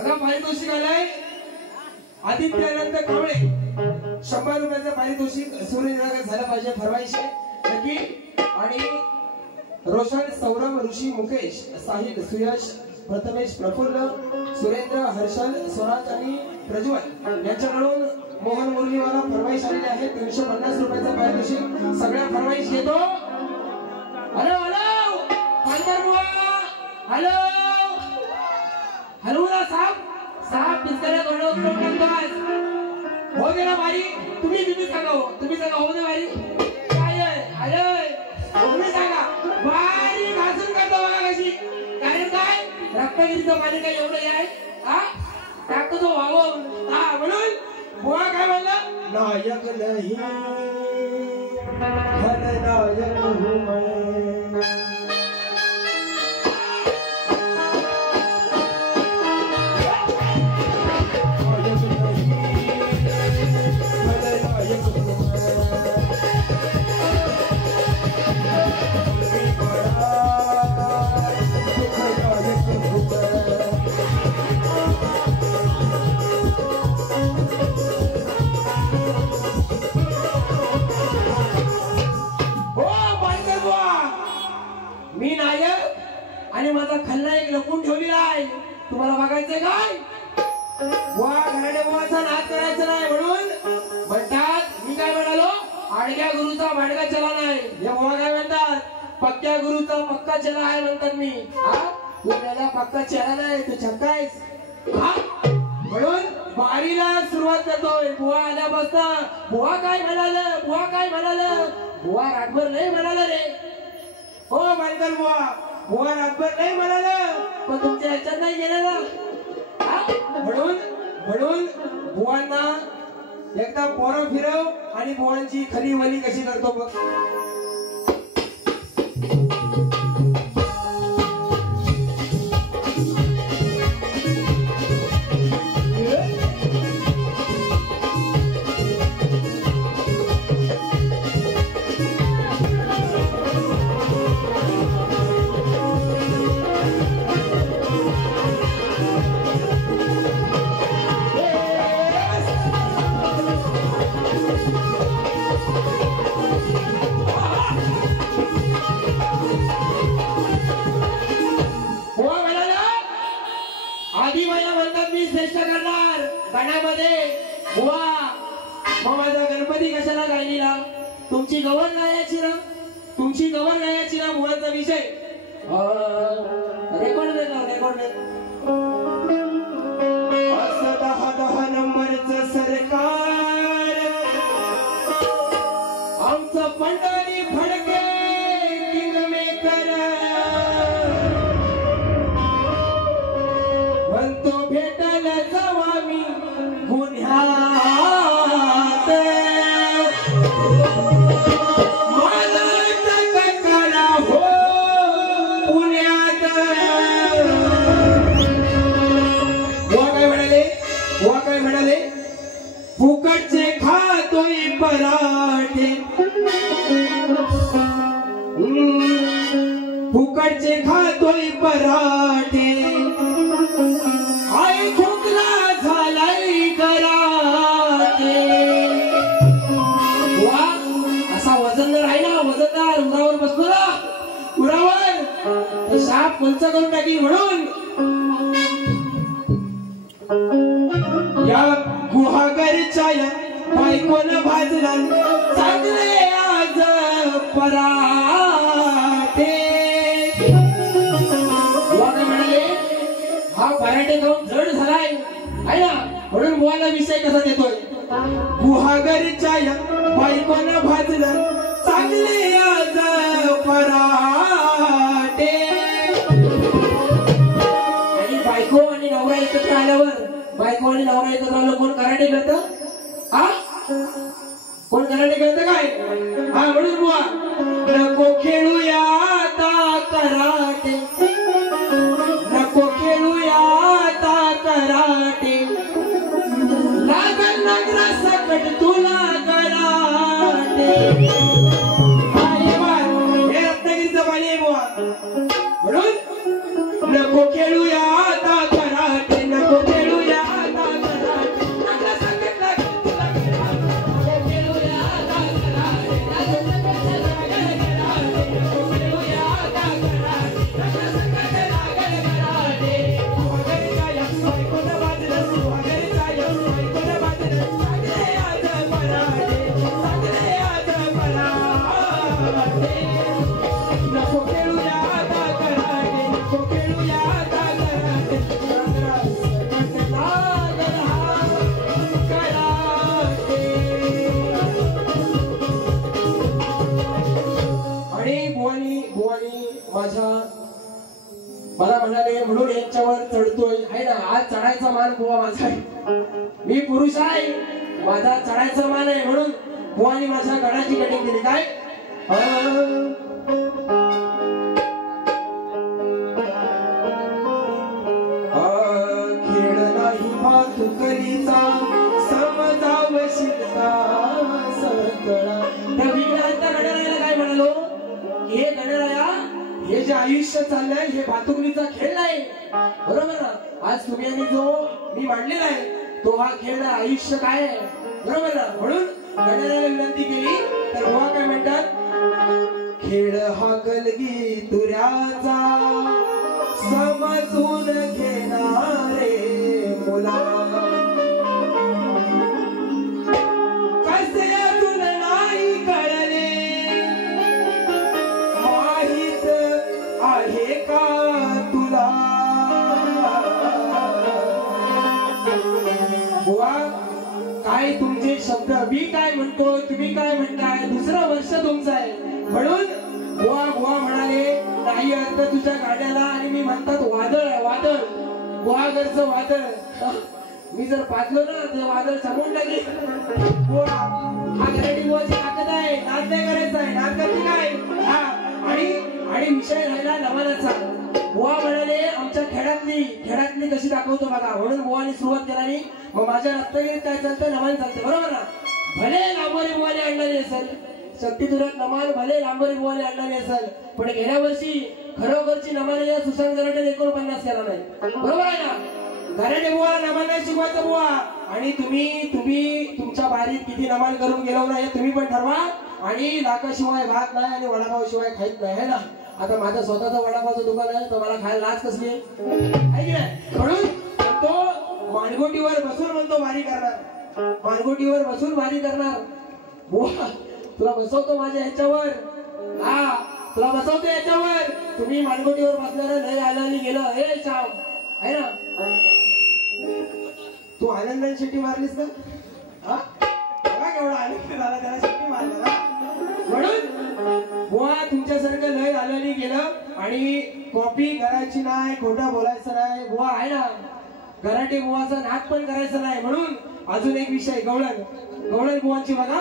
आता पारितोषिक आलंय आदित्यानंद कावळे 100 रुपयाचं पारितोषिक सूर्यनिरागत झालं पाहिजे फरमाईश नक्की आणि रोशन सौरभ ऋषी मुकेश साहिल सुयश प्रथमेश प्रफुल्ल सुरेंद्र हर्षल स्वराज आणि प्रज्वल यांच्याकडून मोहन मुरलीवाला फरमाईश आलेले आहे 350 रुपयाचं पारितोषिक सगळ्या फरमाईश घेतो hello hello Pandharpur hello hello ना साहेब पिस्काऱ्या तोंडावर हो गेला बारी तुम्ही सांगा हो दे बारी काय आलोय तुम्ही सांगा बारी घासून करतो बघा कशी कारण काय रक्तगिरीचं पाणी काय एवढं आहे हा टाकतो तो वाहून हा म्हणून बुवा काय म्हणला नायक नाही खलनायक हूं मैं मी नायक आणि माझा खलनायक लपून ठेवलेला आहे तुम्हाला बघायचंय काय बुवा घराडे बुवाचा नाद करायचा नाही म्हणून म्हणतात मी काय म्हणालो आडक्या गुरुचा भाडका चला नाही या बुवा काय म्हणतात पक्क्या गुरुचा पक्का चला आहे म्हणतात मी हा तुला पक्का चला नाही तू छक्का आहेस हा म्हणून बारीला सुरुवात करतोय बुवा आल्यापासून बुवा काय म्हणाल बुवा रातभर नाही म्हणाला रे हो बालकर बुवा रातभर नाही म्हणाला पण तुमच्या ह्याच्यात नाही गेलेलं म्हणून बुवांना एकदा पोरं फिरव आणि बुवांची खरी वली कशी करतो बघ गणपती कशाला गायलीला तुमची गवर गायची ना मुळाचा विषय रेकॉर्ड असं 10 नंबरचं सरकार आमचं पंढरी फडके किंगमेकर म्हणतो भेटायला जाऊ आम्ही गुन्ह्यात फुकटचे खातोय पराठे आई खोकला झालाय कराटे वा असा वजनदार आहे ना वजनदार उरावर बसतो ना उरावर साप पंच करून टाकी म्हणून या गुहागरच्या या बायकोन भाजला चांगले आज पराठे म्हणाले हा पराठे खाऊन जड झालाय आहे ना म्हणून बुवाला विषय कसा देतोय गुहागरच्या या बायकोन भाजला चांगले आज पराठे आणि बायको आणि नवरा एकत्र आल्यावर बायको आणि नवरा एकत्र आलं कोण कराटे करतं हा कोण कराटे करतं काय हा म्हणून बुवा नको खेळूया आता कराटे लागल नगरा सकट तुला कराटे हे रत्नागिरीचं पाणी आहे बुवा म्हणून नको खेळूया आता कराटे नको आज चढायचा मान बुवा माझा आहे. मी पुरुष आहे, माझा चढायचा मान आहे म्हणून बुवानी माझ्या गळ्याची कटिंग केली. काय खेळ नाही भातुकलीचा समजावशील का सकळा. त्या विघ्नांच्या गणरायाला काय म्हणालो, हे गणराया हे जे आयुष्य चाललंय हे भातुकलीचा खेळ नाही, बरोबर ना. आज तुम्ही आणि जो मी मांडलेला आहे तो हा खेळ आयुष्य काय आहे, बरोबर ना. म्हणून गणरायाला विनंती केली तर बुवा काय म्हणतात, खेळ हा कलगी तुऱ्याचा समजून घेणारे मुला, कसयातून नाही कळले माहित आहे का तुला. बुवा काय तुमचे शब्द मी काय म्हणतो तुम्ही काय म्हणताय, दुसरं वर्ष तुमचं आहे म्हणून बुवा बुवा म्हणाले नाही अर्थ तुझ्या गाड्याला. आणि मी म्हणतात वादळ आहे वादळ, बुवागरचं वादळ. मी जर पाजलो ना ते वादळ समोर लागेल. बुवा हा गराडी बुवाची ताकद आहे, नाच नाही करायचा आहे, नाच करते काय. हा आणि विषय राहिला नमनाचा. बुवा म्हणाले आमच्या खेळातली कशी दाखवतो बघा, म्हणून बुवानी सुरुवात केली. मग माझ्या रत्नागिरीत काय चालतं, नमन चालतं, बरोबर ना. भले लांबोरी बुवाने आणलेली असेल शक्तीतुरात नमान, भले लांबोरी बुवाने आणलेली असेल, पण गेल्या वर्षी खरोखरची नमान या सुशांत गराटे 49 केला नाही, बरोबर आहे ना. गराटे बुवा नमान नाही शिकवायचं बुवा. आणि तुम्ही तुमच्या बारीत किती नमान करून गेलो ना हे तुम्ही पण ठरवा. आणि लाखाशिवाय भात नाही आणि वडापाव शिवाय खाईत नाही, है ना. आता माझं स्वतःचं वडापावचं दुकान आहे तर मला खायला लाच कसली आहे की नाही. म्हणून तो मानगोटीवर बसून म्हणतो वारी करणार, मानगोटीवर बसून वारी करणार. बुवा तुला बसवतो माझ्या ह्याच्यावर, हा तुला बसवतो याच्यावर. तुम्ही मानगोटीवर बसणार नाही आलं आणि गेलं हे श्याम आहे ना. तू आनंदाने शेट्टी मारलीस का, हा बघा केवढा आनंद झाला त्याला शेट्टी मारला. म्हणून बुवा तुमच्यासारखं लय आलं आणि गेलं आणि कॉपी करायची नाही, खोटं बोलायचं नाही बुवा आहे ना. गराटे बुवाचा नाद पण करायचं नाही. म्हणून अजून एक विषय गवळण बुवांची बघा.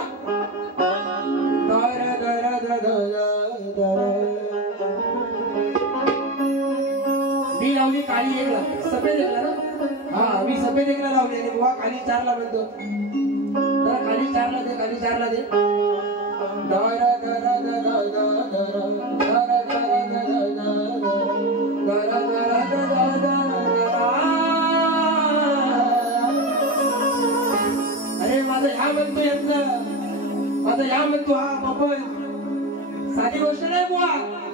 मी लावली काली एकला, सफेद एकला ना. हा मी सफेद एकला लावली आणि बुवा काली 4ला म्हणतो. तर काली 4ला दे, काली 4ला दे. अरे माझं ह्या म्हणतो यातलं, माझं ह्या म्हणतो हा बबन. साधी गोष्ट नाही बुवा.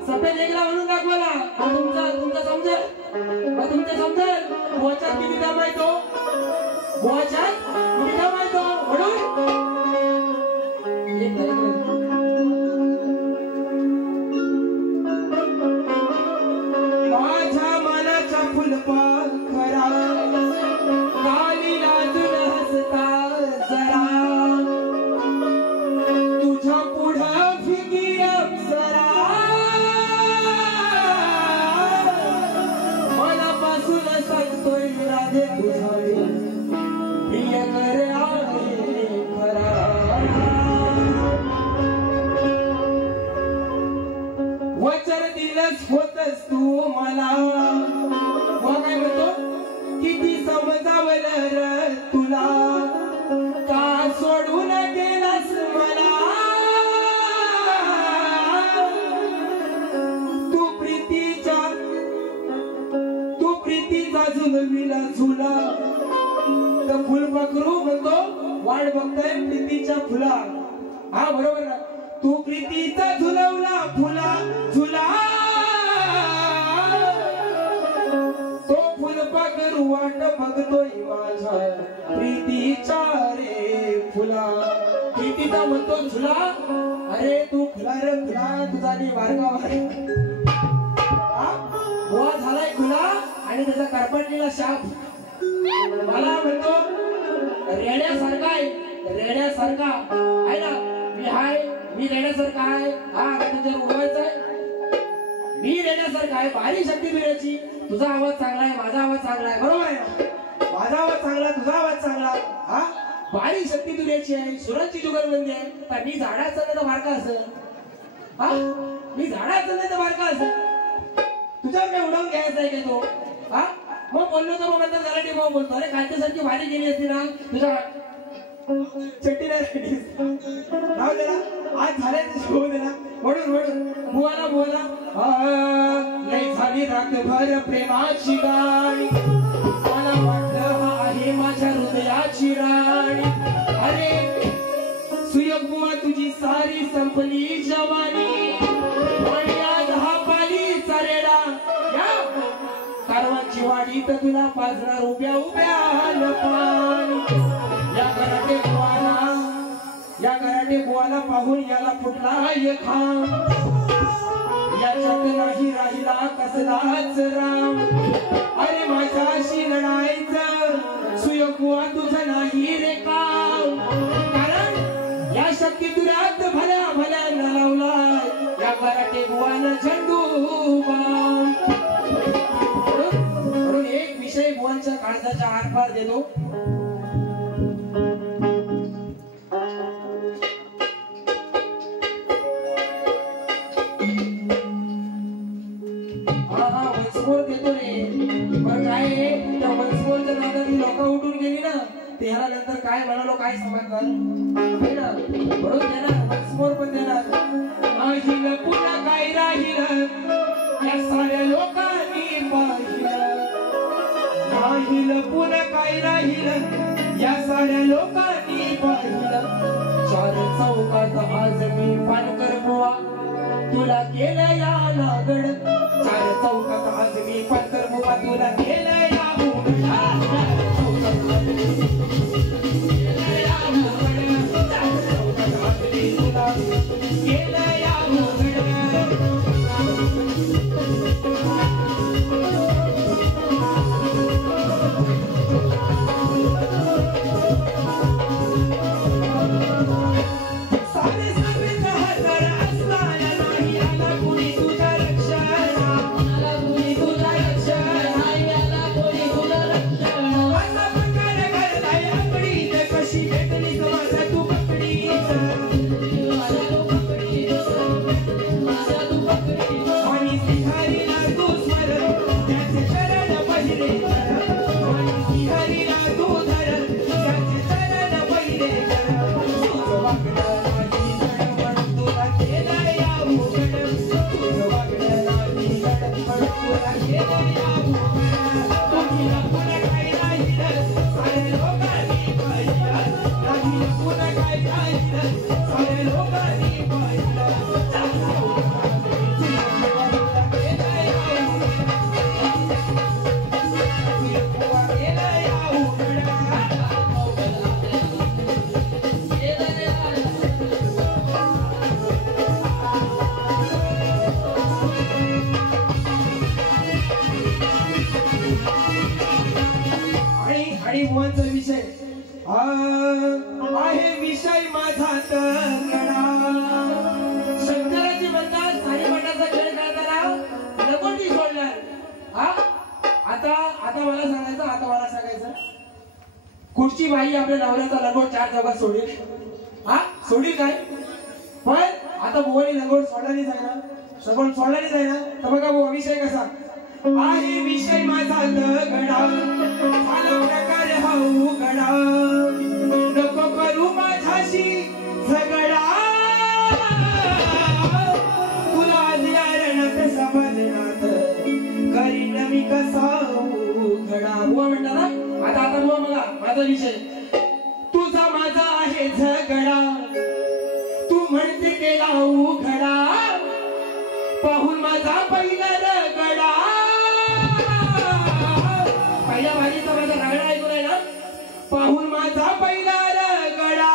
सफेद एकला म्हणून दाखवला तुमचा समजेल. बुवाच्यात किती दाम आहे तो, बुवाच्यात किती दाम आहे तो. म्हणून माझ्या मनाचा फुलपाखरा काली लाजून हसता जरा, तुझ्या पुढं फिकी अप्सरा मनापासून सांगतोय राधे तुझा प्रिय कर आहे खरा. वचन दिलंस होतस तू मला, काय म्हणतो किती समजावलं र तुला, का सोडून गेलास मला. तू प्रीतीचा झुलविला झुला. तर फुलपाखरू म्हणतो वाट बघताय प्रीतीच्या फुला. हा बरोबर ना. तू प्रीतीचा झुलवला फुला झुला, तो फुलपाखरू वाट बघतोय माझ्या प्रीतीच्या रे फुला. प्रीतीचा म्हणतो झुला, अरे तू फुला रे फुला तुझा नी वारगा बुवा झालाय खुला आणि त्याचा करपटलेला शाप. मला म्हणतो रेड्यासारखा आहे ना. मी रेड्यासारखा आहे. हा तुझ्या उडवायचा आहे. मी रेड्यासारखा आहे, भारी शक्ती मिळायची. तुझा आवाज चांगला आहे, माझा आवाज चांगला आहे, बरोबर आहे ना. सारी शक्ती तुझ्याची आहे, सुरांची जुगलबंदी आहे. पण मी झाडाचं नाही तर बारका असं, हा मी झाडाचं नाही तर बारका असं, तुझ्यावर काय उडवून घ्यायचं आहे का तो? हा मग बोललो तर मग नंतर गलाठी भाऊ बोलतो, अरे कांतीसारखी भाजी गेली असती ना तुझ्या चट्टी नाही राहू दे ना, आज झाले शिकवू दे ना. म्हणून बुवाला बुवाला लय झाली रातभर प्रेमाची गाणी, मला वाटलं हा आहे माझ्या हृदयाची राणी. अरे सुयोग बुवा तुझी सारी संपली जवानी, आणि आज हा पालीचा रेडा या कारवांची वाडी तर तुला पाजणार उभ्या उभ्या पाणी. या घराटे बुवाला पाहून याला फुटला एक खांब, याच्यात नाही राहिला कसलाच राम. अरे माझ्याशी लढायचं सुयोग बुवा तुझं नाही रे काम, कारण या शक्ती तुझ्यात भल्या भल्यांना लावलाय या घराटे बुवाला झेंडू बाम. म्हणून एक विषय बुवांच्या काळजाच्या आरपार देतो. देतो रे, पण काय त्या वंशमोरच्या नादानी लोक उठून गेली ना, त्याला नंतर काय म्हणालो काय समजणार ना. म्हणून देणार वंशमोर पण देणार. राहिलं पुन्हा काय राहिलं या साऱ्या लोकांनी पाहिलं, राहिलं पुन्हा काय राहिलं या साऱ्या लोकांनी पाहिलं. चार चौकात आज मी पानकर बुवा तुला केलं या नागड, चार चौकात आज मी पानकर बुवा तुला केलं या उघड, चार चौकात आज मी केलं या उघड, चार चौकात आज मी तुला केलं या उघड. विषय आहे विषय माझा तगडा. शंकराची म्हणतात सारीपाटाचा खेळ खेळताना लगोटी सोडणार. हा आता मला सांगायचं कुठची बाई आपल्या नवऱ्याचा लगोट चार चौकात सोडील, हा सोडील काय? पण आता बुवानी लगोट सोडलाच आहे ना, लगोट सोडलाच आहे ना. तर बघा बुवा विषय कसा आहे, विषय माझा तगडा झाला प्रकार हा उघडा, नको करू माझ्याशी झगडा, तुला रणत समजण्यात करीन मी कसा उघडा. बुवा म्हणता ना आता बुवा बघा माझा विषय, तुझा माझा आहे झगडा, तू म्हणते केला उघडा, पाहून माझा पहिला रगडा. पहिल्या भाजीचा माझा रगडा ऐकून आहे ना, पाहून माझा पहिला रगडा.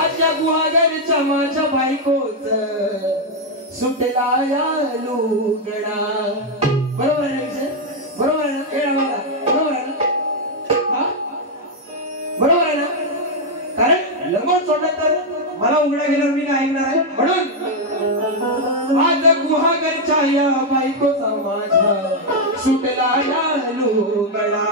आज या गुहागरच्या माझ्या बायकोच सुटला या लुगडा. बरोबर आहे ना विषय? बरोबर आहे ना? बरोबर आहे ना? बरोबर आहे ना? कारण लगोट सोडलं तर मला उघडा गेल्यावर मी काय ऐकणार आहे. म्हणून आज गुहागरच्या या बायकोचा माझ्या सुटला या लुगडा.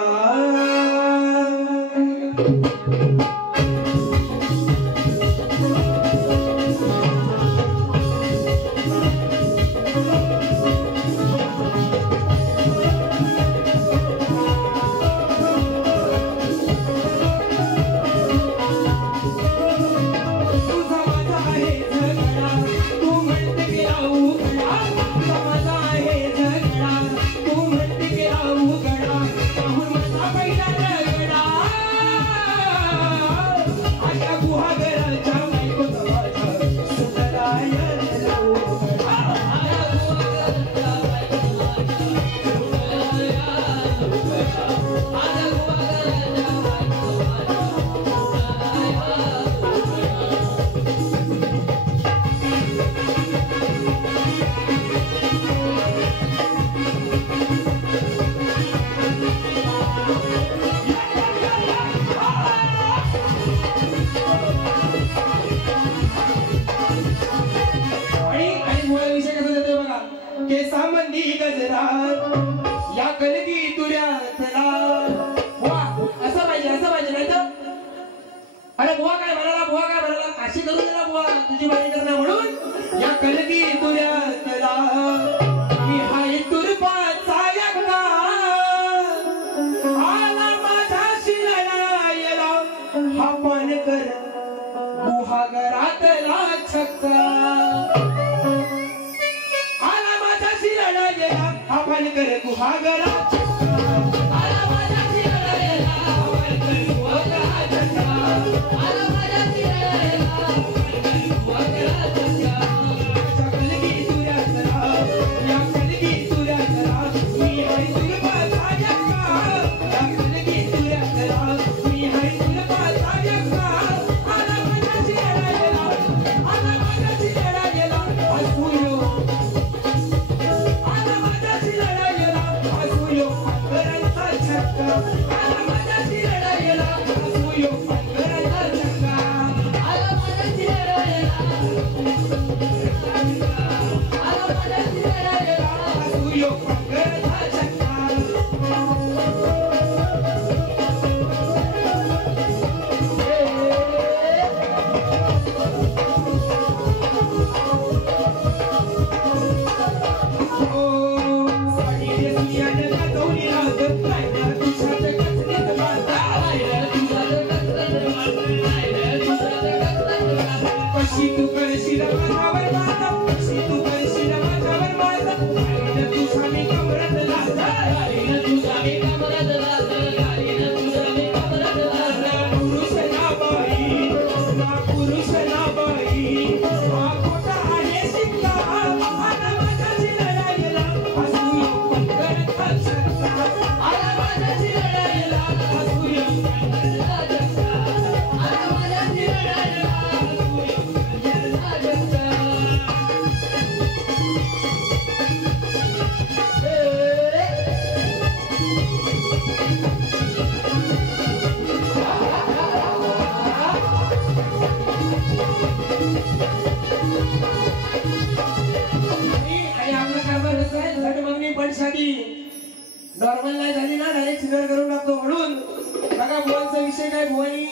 नॉर्मल नाही झाली ना डायरेक्ट सिग्नल करून टाकतो म्हणून बघा बुवांचा विषय काय बुवानी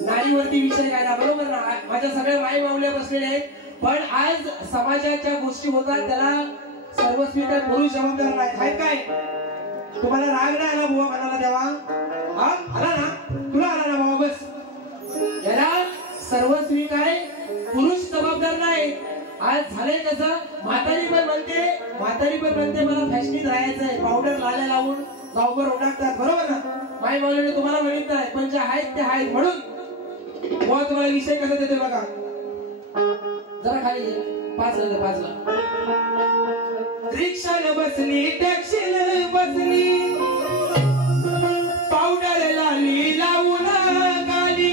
नारीवरती विषय काय ना बरोबर ना माझ्या सगळ्या माई माऊल्या बसलेले आहेत पण आज समाजाच्या गोष्टी होतात त्याला सर्वस्वी काय पुरुष जबाबदार नाही आहेत काय तुम्हाला राग नाही आला बुवा म्हणाला तेव्हा हा आला ना तुला आला ना बाबा बस याला सर्वस्वी काय पुरुष जबाबदार नाही आज झालंय कसं म्हातारी पण म्हणते मला फॅशनीत राहायचंय पावडर लाल्या लावून गावभर ओढाकतात बरोबर ना माई माऊलीने तुम्हाला म्हणत नाही पण जे आहेत ते आहेत म्हणून बुवा तुम्हाला विषय कसा देते बघा जरा खाली 5 ला रिक्षाला बसली टॅक्सीला बसली पावडर लाली लावून गाली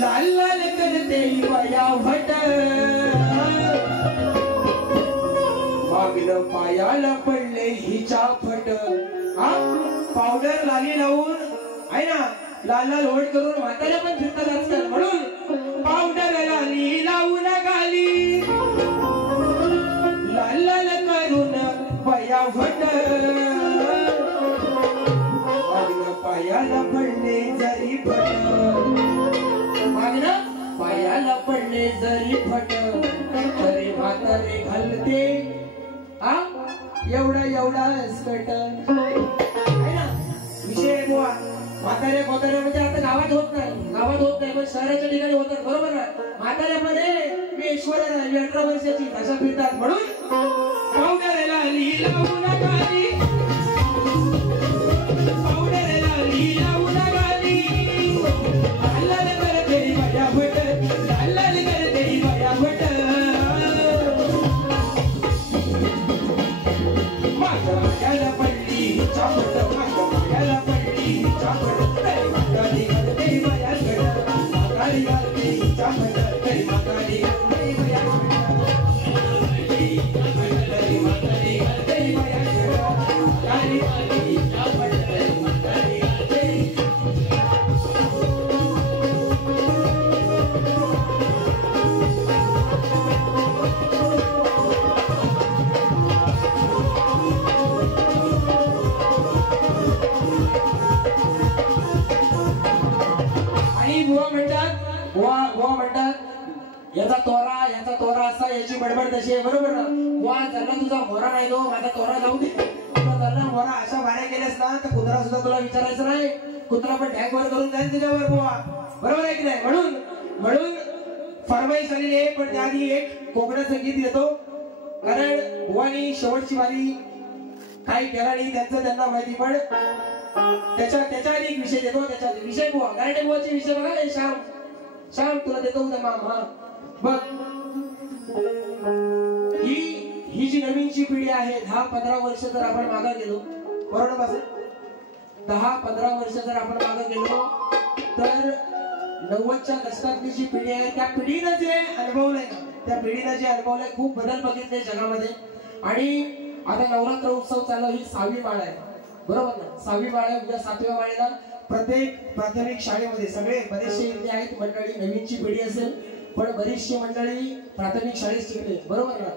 लाल लाल करते वया भट मागलं पायाला पडले हिच्या फट पावडर लाली लावून आहे ना लाल लाल होट करून म्हाताऱ्या पण फिरतात आजकाल म्हणून पावडर लाली लावून गाली लाल लाल करून वया भट मागलं पायाला पडले जरी फट मागलं पायाला पडले जरी फट तरी म्हातारे घालते एवढा स्कर्ट आहे ना विषय बुवा म्हाताऱ्या कोताऱ्या म्हणजे आता गावात होत नाही पण शहराच्या ठिकाणी होतात बरोबर ना म्हाताऱ्या मध्ये मी ऐश्वर्या राहिली 18 वर्षाची अशा फिरतात म्हणून पावडर लाली लावून गाली पावडर लाली लावून गाली लाल करते माझ्या भट लाल करते माझ्या भट माझ्या पडली चापट माझ्या पडली चापट तरी मागाली करते माझ्या घड मागाली करते चापट तरी मागाली करते माझ्या घड तरी मागाली करते माझ्या घड मागाली करते चापट तरी मागाली करते बुवा म्हणतात याचा तोरा असा याची बडबड तशी आहे बरोबर ना बुवा जर तुझा मोरा नाही तो माझा तोरा जाऊ दे जर मोरा अशा भाड्या केल्यास ना तर कुत्रा सुद्धा तुला विचारायचं नाही कुत्रा पण टॅग वर करून जाईल त्याच्यावर बुवा बरोबर आहे की नाही म्हणून फरमाईश आलेली आहे पण त्याआधी एक कोकण संगीत येतो कारण बुवानी शेवटची वारी काही केला नाही त्यांचं त्यांना माहिती, पण त्याच्या एक विषय देतो. त्याचा विषय बुवा गराडे बुवाचे विषय बघा. श्याम श्याम तुला देतो उद्या माम. हा बघ, ही जी नवीनची पिढी आहे 10-15 वर्ष जर आपण मागे गेलो, बरोबर बस 10-15 वर्ष जर आपण मागे गेलो तर 90च्या दशकातली जी पिढी आहे त्या पिढीनं जे अनुभवलंय, त्या पिढीनं जे अनुभवलंय खूप बदल बघितले जगामध्ये. आणि आता नवरात्र उत्सव चालू, ही 6वी माळ आहे, बरोबर ना. 6वी माळ आहे. उद्या 7व्या माळेला प्रत्येक प्राथमिक शाळेमध्ये सगळे बरेचसे इथे आहेत मंडळी, नवीनची पिढी असेल पण बरीचशी मंडळी प्राथमिक शाळेत शिकले, बरोबर ना.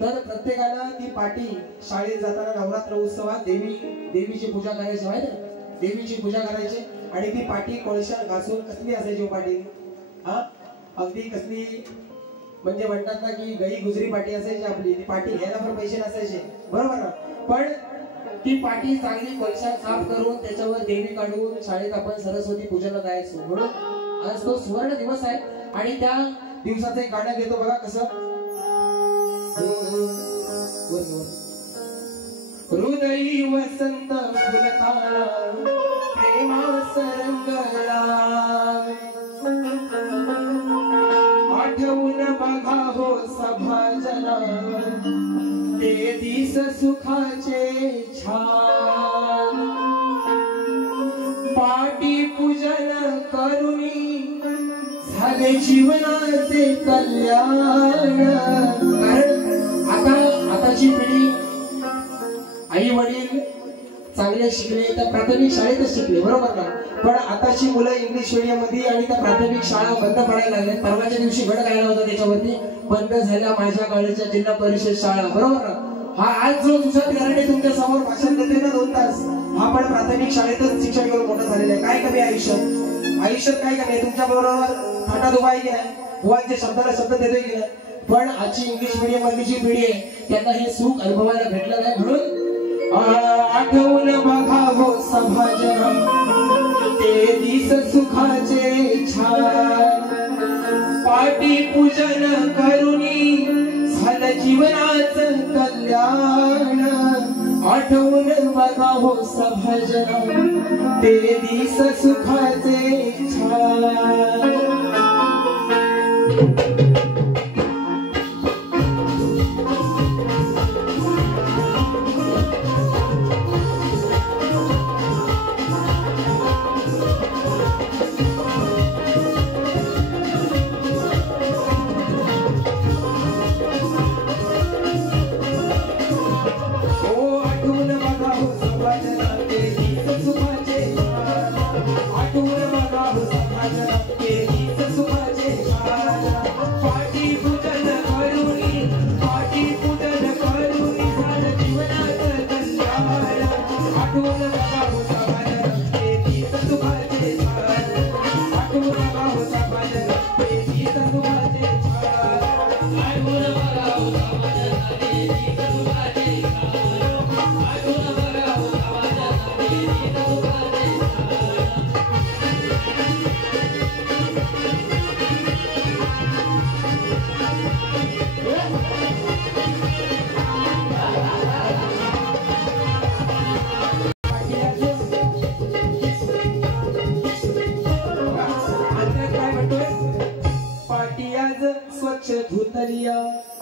तर प्रत्येकाला ती पाटी शाळेत जाताना नवरात्र उत्सवात देवीची पूजा करायची, माहिती ना, देवीची पूजा करायची. आणि ती पाटी कोळशा घासून कसली असायची पाटी, हा अगदी कसली म्हणजे म्हणतात ना की गई गुजरी पाटी असायची आपली. ती पाटी घ्यायला पण पैसे नसायचे, बरोबर ना. पण ती पाटी चांगली कोळशा साफ करून त्याच्यावर देवी काढून शाळेत आपण सरस्वती पूजेला जायचो. म्हणून आज तो सुवर्ण दिवस आहे. आणि त्या दिवसाचं एक गाणं घेतो बघा कसं. हृदयी वसंत फुलताना प्रेमास रंगला, आठवून बघा हो सभाजना ते दिस सुखाचे छान. पाटी पूजन करुणी झाले जीवनाचे कल्याण. कारण आताची पिढी आई वडील चांगले शिकले तर प्राथमिक शाळेतच शिकले, बरोबर ना. पण आताची मुलं इंग्लिश मीडियम मध्ये आणि त्या प्राथमिक शाळा बंद पडायला लागल्या. परवाच्या दिवशी घड गायला होता त्याच्यावरती, बंद झाल्या माझ्या काळच्या जिल्हा परिषद शाळा, बरोबर ना. हा आज जो सुशांत गराडे तुमच्या समोर भाषण देते ना 2 तास, हा पण प्राथमिक शाळेतच शिक्षण घेऊन मोठा झालेला आहे. काय कमी आयुष्यात काय कमी आहे. तुमच्या बरोबर थाटात उभा आहे की नाही, बुवांचे शब्दाला शब्द देतोय की नाही. पण आजची इंग्लिश मीडियम मधली जी पिढी आहे त्यांना हे सुख अनुभवायला भेटलं नाही. म्हणून आठवून बघा हो सभाजना ते दिस सुखाचे छान. पाटी पूजन करुणी झालं जीवनाचं कल्याण. आठवून बघा हो सभाजना ते दिस सुखाचे छान.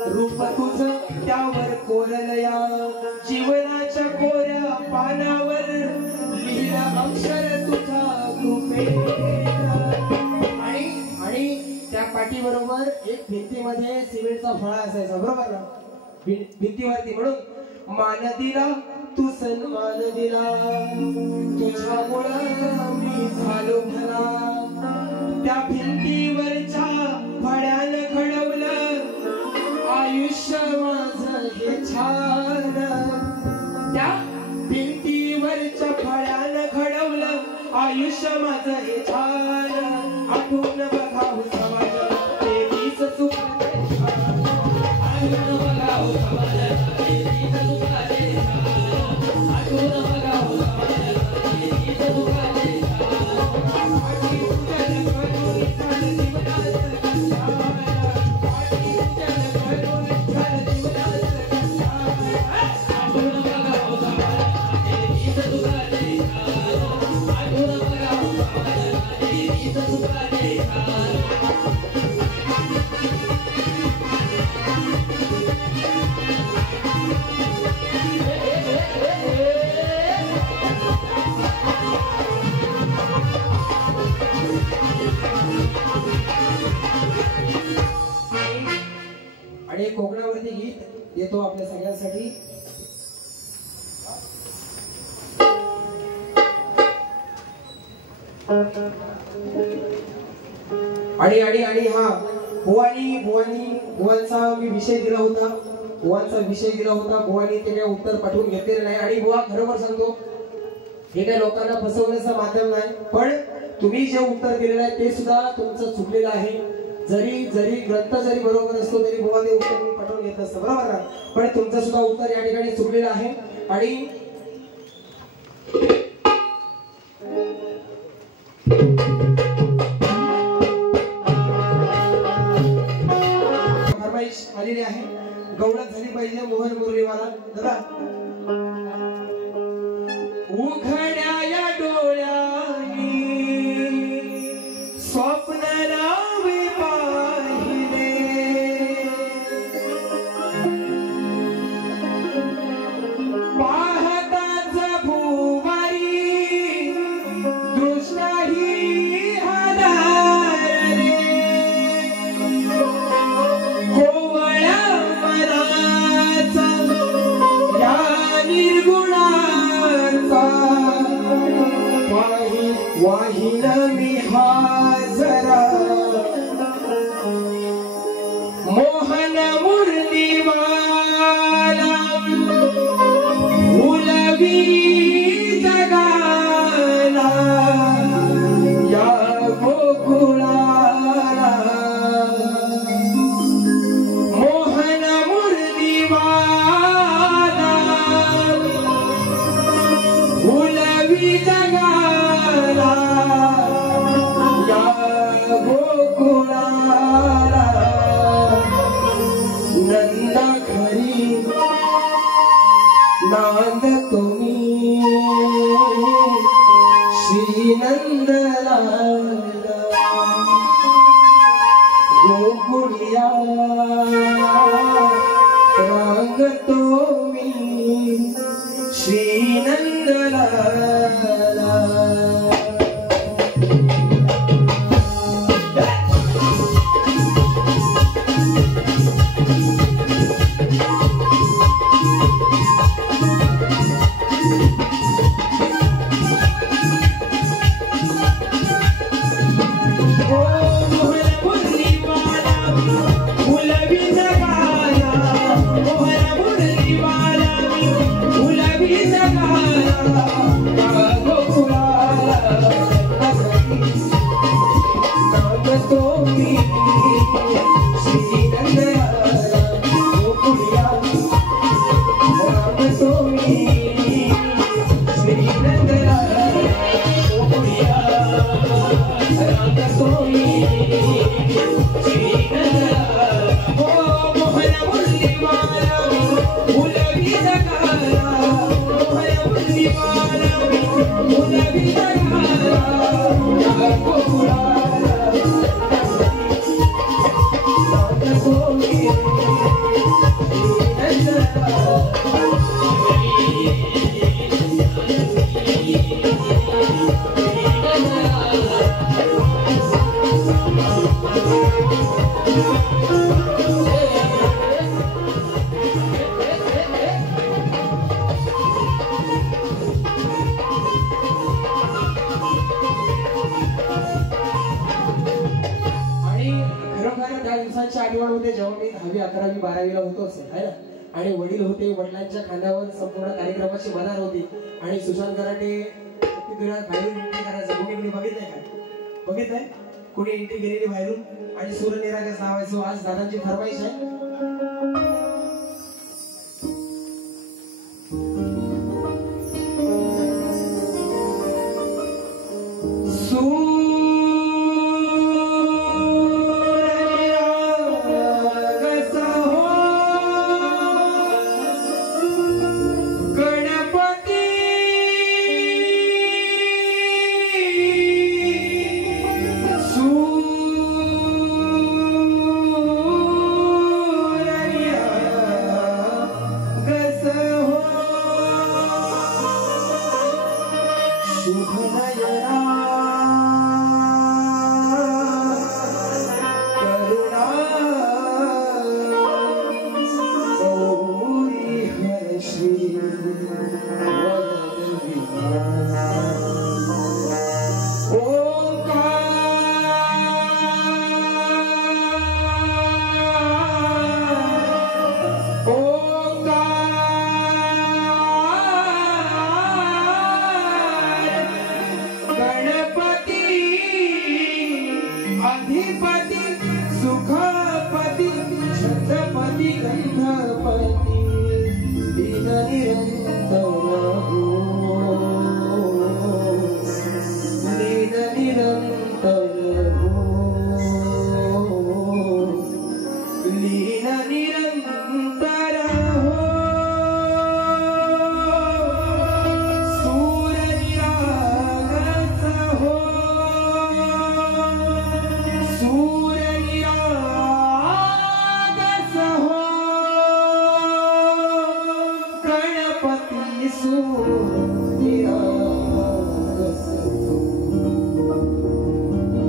रूप तुझं त्यावर कोरलया, जीवनाच्या कोऱ्या पानावर लिहिलं अक्षर तुझा कृपे. आणि त्या पाटी बरोबर एक भिंतीमध्ये सिमेंटचा फळा असायचा, बरोबर ना, भिंतीवरती. म्हणून मान दिला तू सन्मान दिला, तुझ्यामुळं मी झालो भला. त्या भिंतीवरच्या फळ्यानं घडवलं आयुष्य माझं हे छान. त्या भिंतीवरच्या फळ्यानं घडवलं आयुष्य माझं हे छान. आठवून बघा हो समाज ते वीस सुखाचे छान. आठवून बघा हो समाज ते वीस सुखाचे छान. आठवून बघा हो समाज ते वीस सुखाचे छान. पाटी पूजन करून झालं जीवनाचं कल्याण. पाटी पूजन करून झालं जीवनाचं आणि आणि आणि हा बुवांचा मी विषय दिला होता, बुवानी ते काय उत्तर पाठवून घेतलेलं नाही. आणि बुवा खरोखर सांगतो, हे काय लोकांना फसवण्याचं माध्यम नाही, पण तुम्ही जे उत्तर दिलेलं आहे ते सुद्धा तुमचं चुकलेलं आहे. जरी ग्रंथ जरी बरोबर असतो तरी बुवा ते उत्तर पाठवून घेत असतं, बरोबर ना? पण तुमचं सुद्धा उत्तर या ठिकाणी चुकलेलं आहे. आणि फरमाईश आलेली आहे, गवळण झाली पाहिजे मोहन मुरलीवाला दादा. उघड्या या डोळ्यानी स्वप्न रावे पाहिले, पाहताच भुवारी दृष्टाही हदारले, कोवळ्या मनाचा या निर्गुणाचा वाहिन मी हाजरा, मोहन मुरलीवाला उलवी जगाला या गोकुळाला, मोहन मुरलीवाला उलवी जगाला या गोकुळाला, नंद खरी नांद तुम्ही श्री नंदलाला, गोकुळिया रंग तुम्ही श्री नंदलाला. आठवण होते जेव्हा मी 10वी 11वी 12वीला होतो असेल है ना. आणि वडील होते, वडिलांच्या खांद्यावर संपूर्ण कार्यक्रमाची मदार होती. आणि सुशांत कराटे बाहेरून एंट्री करायचं. कोणी बघितलंय का? बघितलंय कोणी एंट्री केलेली बाहेरून? आणि सूर्यनिरागस नावायचं. आज दादांची फरमाईश आहे. Oh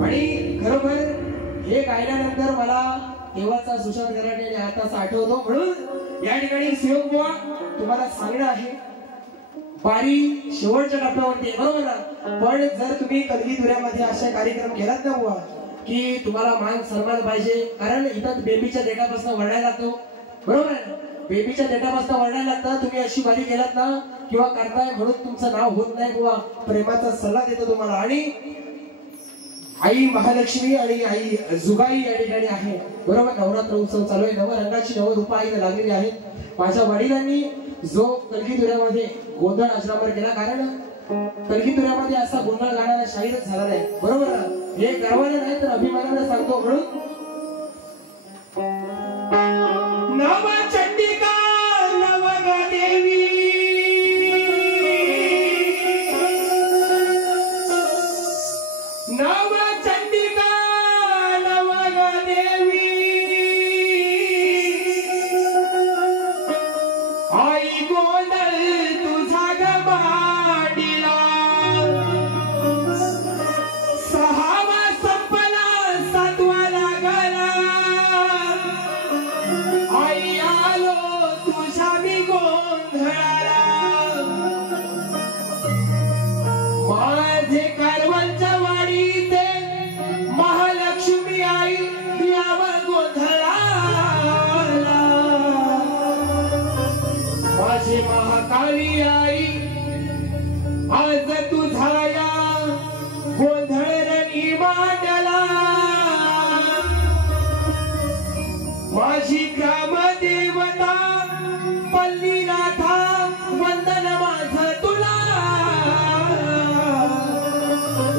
आणि खरोखर हे गायल्यानंतर मला तेव्हाचा सुशांत गराडे आणि आताचा आठवतो. म्हणून या ठिकाणी सुयोग बुवा तुम्हाला सांगणं आहे, बारी शेवटच्या टप्प्यावरती बरोबर ना. पण जर तुम्ही कलगीधुऱ्यामध्ये अशा कार्यक्रम केलात ना बुवा की तुम्हाला मान सन्मान पाहिजे, कारण इथं बेबीच्या डेटापासून वर्णायला लागतो बरोबर आहे ना. बेबीच्या डेटापासून वर्णायला लागतं. तुम्ही अशी बारी केलात ना किंवा करताय म्हणून तुमचं नाव होत नाही बुवा. प्रेमाचा सल्ला देतो तुम्हाला. आणि आई महालक्ष्मी आणि आई जुगाई या ठिकाणी आहे बरोबर. नवरात्र उत्सव चालू आहे. नवरंगाची नवरूप आईला लागलेली आहेत. माझ्या वडिलांनी जो कलगीधुऱ्यामध्ये गोंधळ अजरामर केला, कारण कलगीधुऱ्यामध्ये असा गोंधळ गाणारा शाहीरच झाला नाही बरोबर ना. हे गर्वाने नाही तर अभिमानाने सांगतो. म्हणून नव चंडिका नव देवी नव चंडिका नव देवी आई गोंधळ तुझा गमाडीला सहावा संपला सातवा लागला आई आलो तुझ्या मी गोंधळाला माझे कारवांच्या वाडीते महालक्ष्मी आई याव गोंधळाला माझी महाकाली आई आज तुझा या गोंधळ रणी मांडला माझी ग्रामदेवता पल्लीनाथा वंदन माझ तुला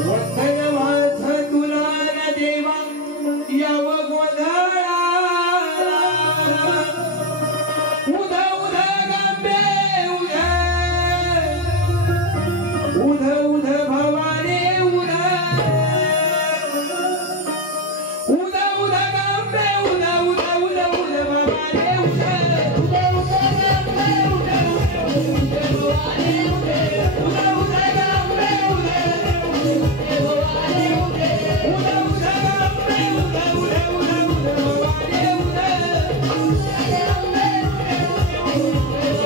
वंदन माझ तुला न देवा याव गोंधळाला उध उध गंबे उध उध भवाने उध उध उध गंबे उध उध उध उध भवाने उध उध उध गंबे उध उध भवाने उध उध उध गंबे उध भवाने उध उध उध गंबे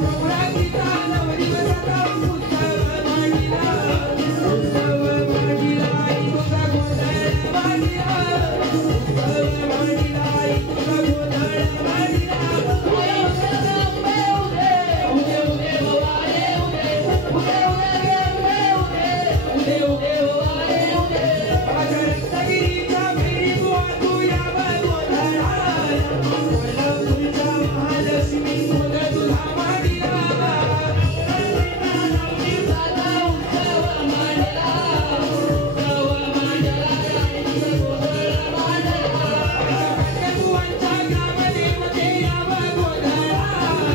उध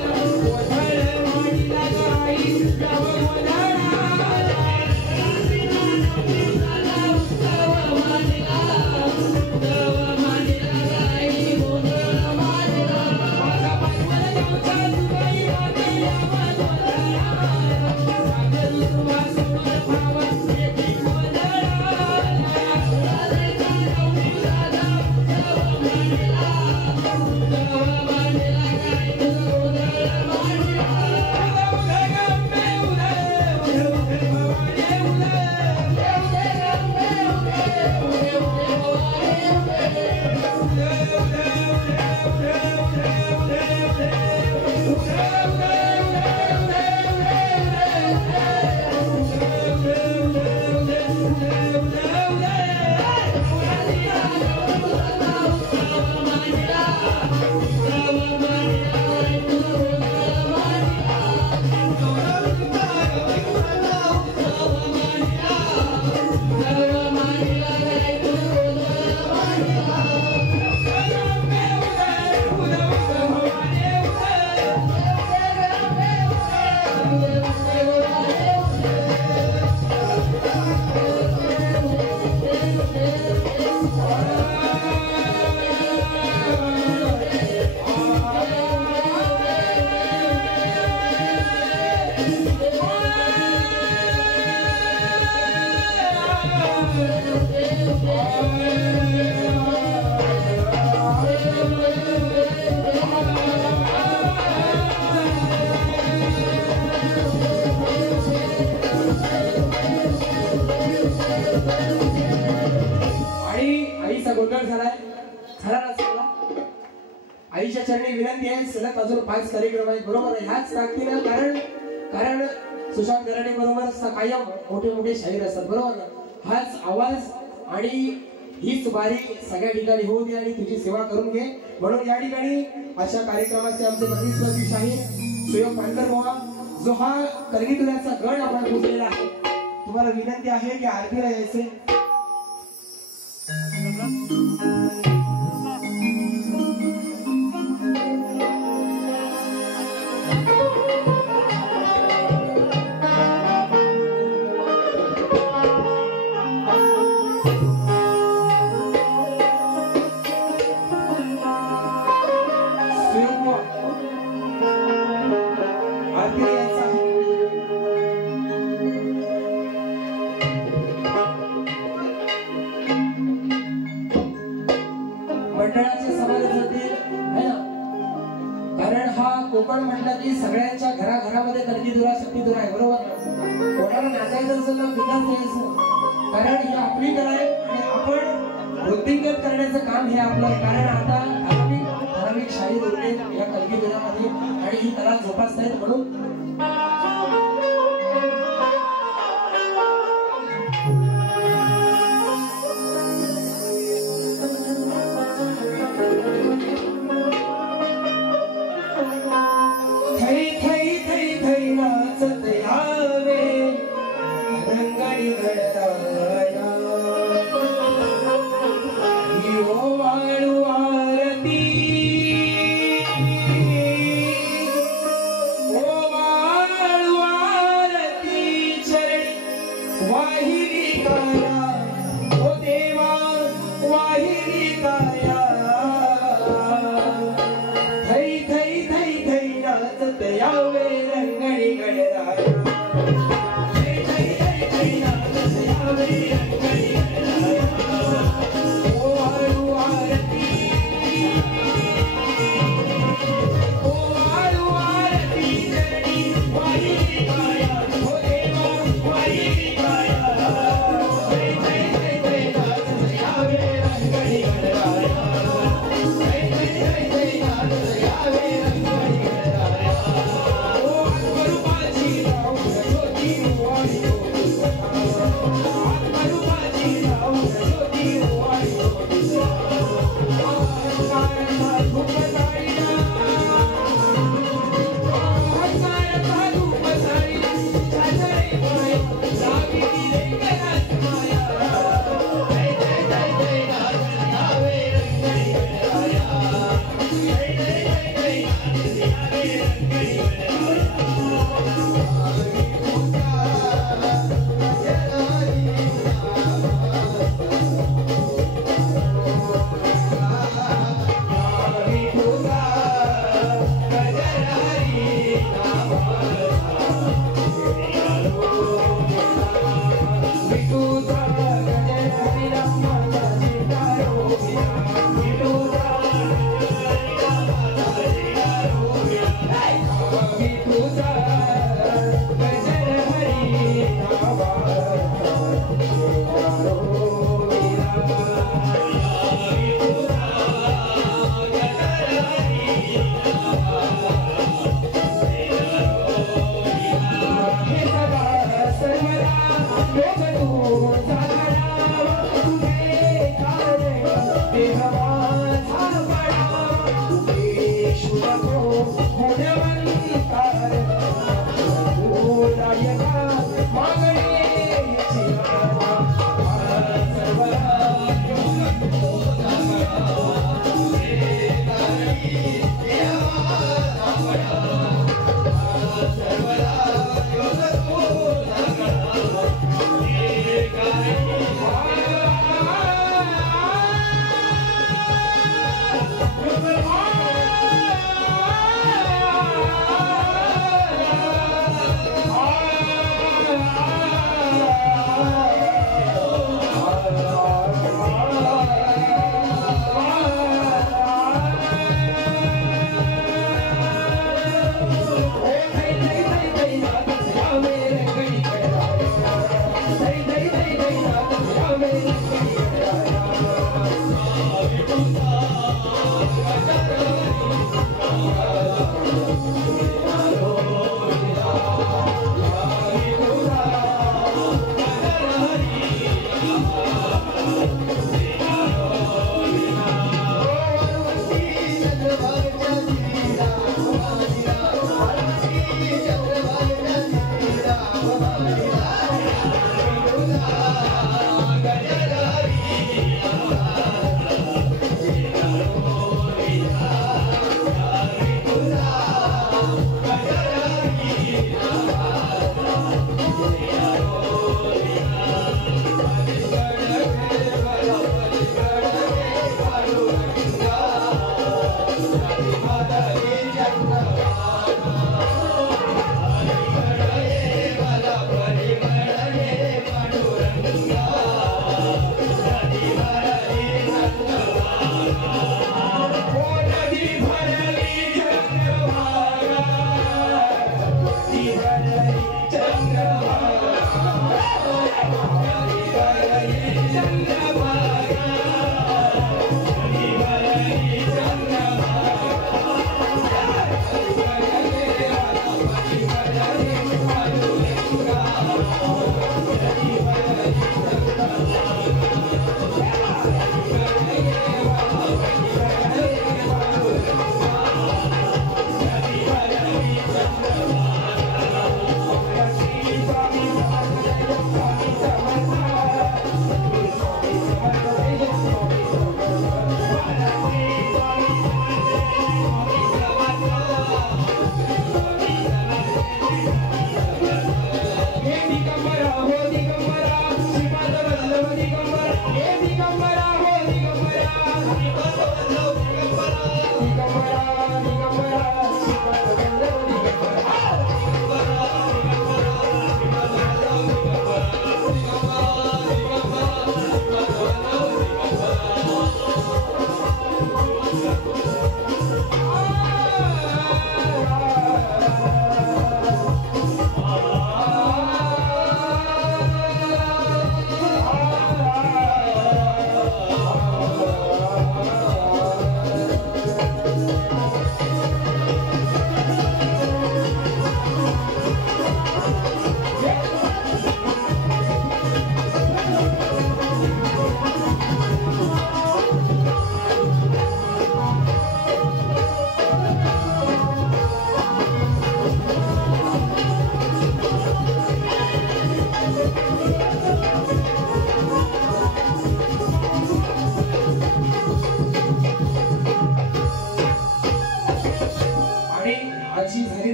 उध उध भवाने आईच्या चरणी विनंती आहे, सलग अजून 5 कार्यक्रम आहेत बरोबर आहे. ह्याच ताकदीनं कारण सुशांत गराडे बरोबर कायम मोठे मोठे शाहीर असतात बरोबर ना. हाच आवाज आणि हीच वारी सगळ्या ठिकाणी होऊ दे आणि तुझी सेवा करून घे. म्हणून या ठिकाणी अशा कार्यक्रमाचे आमचे प्रतिस्पर्धी शाहीर सुयोग पांढर बुवा जो हा कलगीतुऱ्याचा गण आपण पोचलेला आहे, तुम्हाला विनंती आहे की आरतीला यायचे. कोकण म्हटलं की सगळ्यांच्या घराघरामध्ये कलगीतुरा शक्तीतुरा आहे बरोबर ना. कोणाला नाचायचं असेल ना बिंदास यायचं, कारण ही आपली कला आहे आणि आपण वृद्धिंगत करण्याचं काम हे आपलं आहे. कारण आता ठराविक शाहीर उरले या कलगीतुऱ्यामध्ये आणि ही कला जोपासतायत म्हणून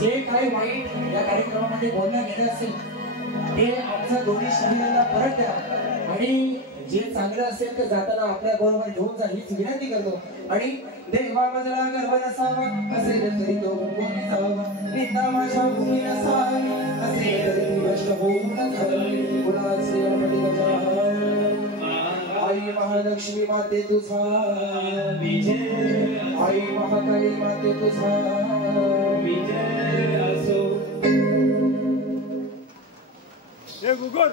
जे काही वाईट या कार्यक्रमामध्ये बोलण्यात येत असेल ते आमच्या दोन्ही शरीराला परत द्या आणि जे चांगलं असेल तर जाताना आपल्या बरोबर घेऊन जा हीच विनंती करतो. आणि देवा माझा गर्भ नसावा असेल तरी तो कोणी जावा निंदा माझ्या भूमी नसावी असेल तरी ती वैष्णव होऊन घालवी कुणाचे अपटी आई महालक्ष्मी माते तुझा विजय आई महाकाली माते तुझा विजय असो. हे गुगल